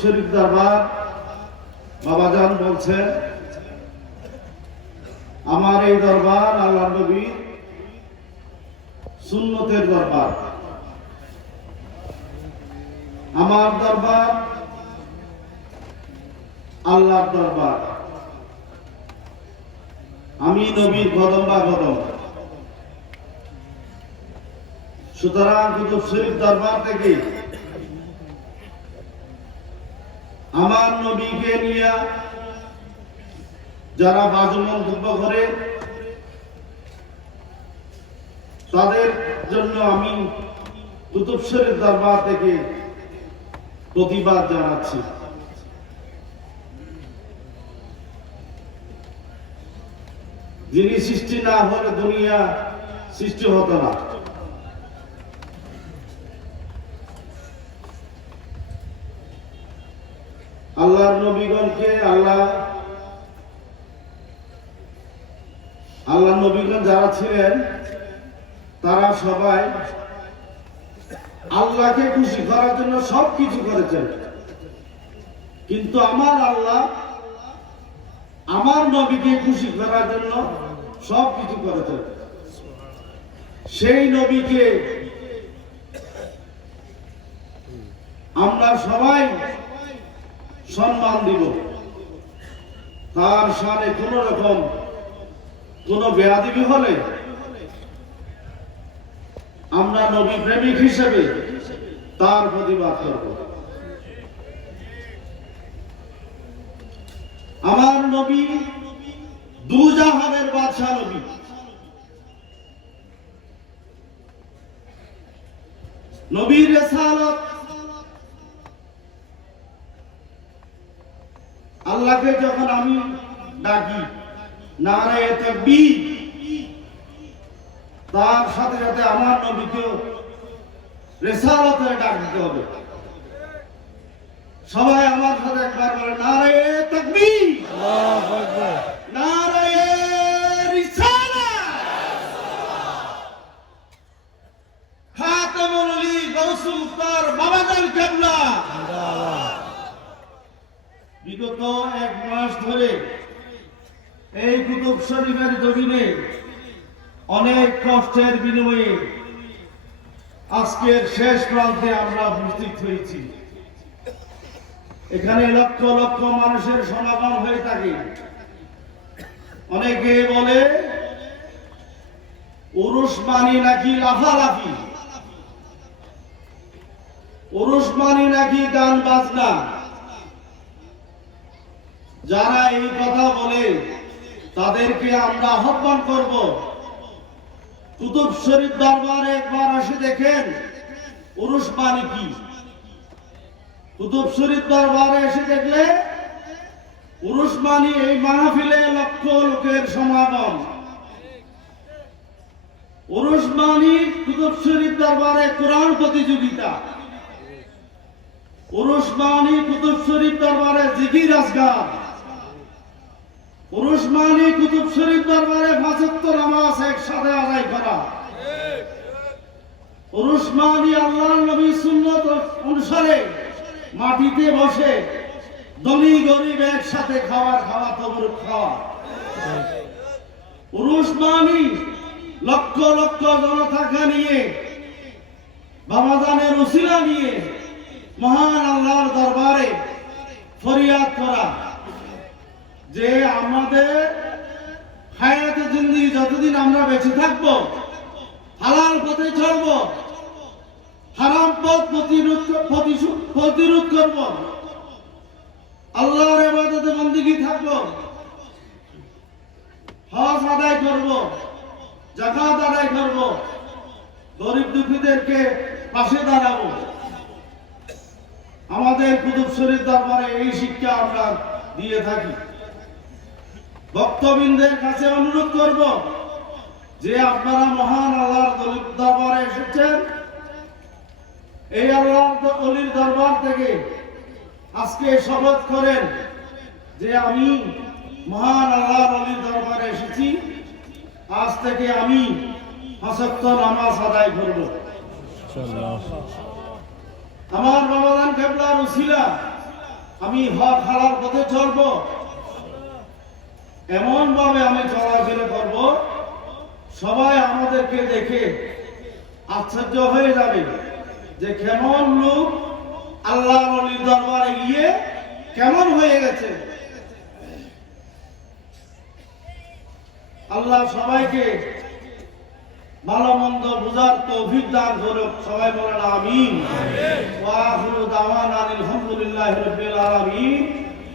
শরীফ দরবার বাবাজান বলছেন, আমার এই দরবার আল্লাহ নবী সুন্নতের দরবার। আমার দরবার আল্লাহর দরবার। আমি নবীর কদম বা কদম। সুতরাং কুতুব শরীফ দরবার থেকে আমার নবীকে নিয়ে যারা বাজু মন্তব্য করে, তাদের জন্য আমি কুতুব শরীফ দরবার থেকে প্রতিবাদ জানাচ্ছি। যিনি সৃষ্টি না হলে দুনিয়া সৃষ্টি হতো না। আল্লাহর নবীগণকে আল্লাহ আল্লাহ নবীগণ যারা ছিলেন, তারা সবাই আল্লাহকে খুশি করার জন্য সব কিছু করেছেন। কিন্তু আমার আল্লাহ আমার নবীকে খুশি করার জন্য সব কিছু করেছেন। সেই নবীকে আমরা সবাই সম্মান দিব। তার সামনে কোন রকম কোন বেয়াদিবি হলে আমরা নবী প্রেমিক হিসেবে তার প্রতিবাদ করব। আমার নবী দুজাহানের বাদশাহ নবী। নবীর রেসালত আল্লাহকে যখন আমি ডাকি নারায় তাকবীর তার সাথে সাথে আমার নবীকেও রেসালতের ডাক দিতে হবে। সবাই আমার সাথে একবার বলে নারায় তাকবীর। নারায় রিসালাত। খাতামুল গৌসুল কেবলা বিগত এক মাস ধরে এই কুতুব শরীফের জমিনে অনেক কষ্টের বিনিময়ে আজকের শেষ প্রান্তে আমরা উপস্থিত হয়েছি। এখানে লক্ষ লক্ষ মানুষের সমাগম হয়ে থাকে। অনেকে বলে উরুস মানি নাকি লাফালাফি? উরুস মানি নাকি গান বাজনা? যারা এই কথা বলে, তাদেরকে আমরা আহ্বান করব। কুতুব শরীফ দরবারে একবার আসে দেখেন, উরুস মানে কি? কুতুব শরীফ দরবারে এসে দেখলে, উরুস মানি এই মাহফিলে লক্ষ লোকের সমাগম। পুরুষ মানি কুতুব শরীফ দরবারে কোরআন প্রতিযোগিতা। পুরুষ মানি কুতুব শরীফ দরবারে জিকির আজগার। পুরুষ মানি কুতুব শরীফ দরবারে পাঁচাত্তর নামাজ একসাথে আদায় করা। পুরুষ আল্লাহ নবী সুন্নত অনুসারে মাটিতে বসে গরিব একসাথে খাওয়ার খাওয়া, তবর খাওয়া। পুরুষ মানি লক্ষ লক্ষ জনসংখ্যা নিয়ে বাবাজানের উসিলা নিয়ে মহান আল্লাহর দরবারে ফরিয়াদ করা। যে আমাদের হায়াতে জিন্দিগি যতদিন আমরা বেঁচে থাকব, হালাল পথে চলবো, হারাম পথ প্রতিরোধ প্রতিরোধ করব, আল্লাহর এবাদতে বন্দিগি থাকব, হজ আদায় করব জাকাত আদায় করব, গরিব দুঃখীদেরকে পাশে দাঁড়াবো। আমাদের কুতুব শরীফ দরবারে এই শিক্ষা আমরা দিয়ে থাকি। ভক্তবৃন্দের কাছে অনুরোধ করব যে আপনারা মহান আল্লাহর দলিত দরবারে এসেছেন। এই আল্লাহর অলির দরবার থেকে আজকে শপথ করেন যে আমি মহান আল্লাহর অলির দরবারে এসেছি। আজ থেকে আমি হাসক্ত নামাজ আদায় করব। আমার বাবাদান কেবলার উসিলা, আমি হক হালাল পথে চলবো। এমন ভাবে আমি চলাফেরা করব সবাই আমাদেরকে দেখে আশ্চর্য হয়ে যাবে যে কেমন লোক আল্লাহ দরবারে গিয়ে কেমন হয়ে গেছে। আল্লাহ সবাইকে ভালো মন্দ বুঝার তৌফিক দান করুক। সবাই বলেন আমিন। ওয়া আখিরু দাওয়ানা আলহামদুলিল্লাহি রাব্বিল আলামিন।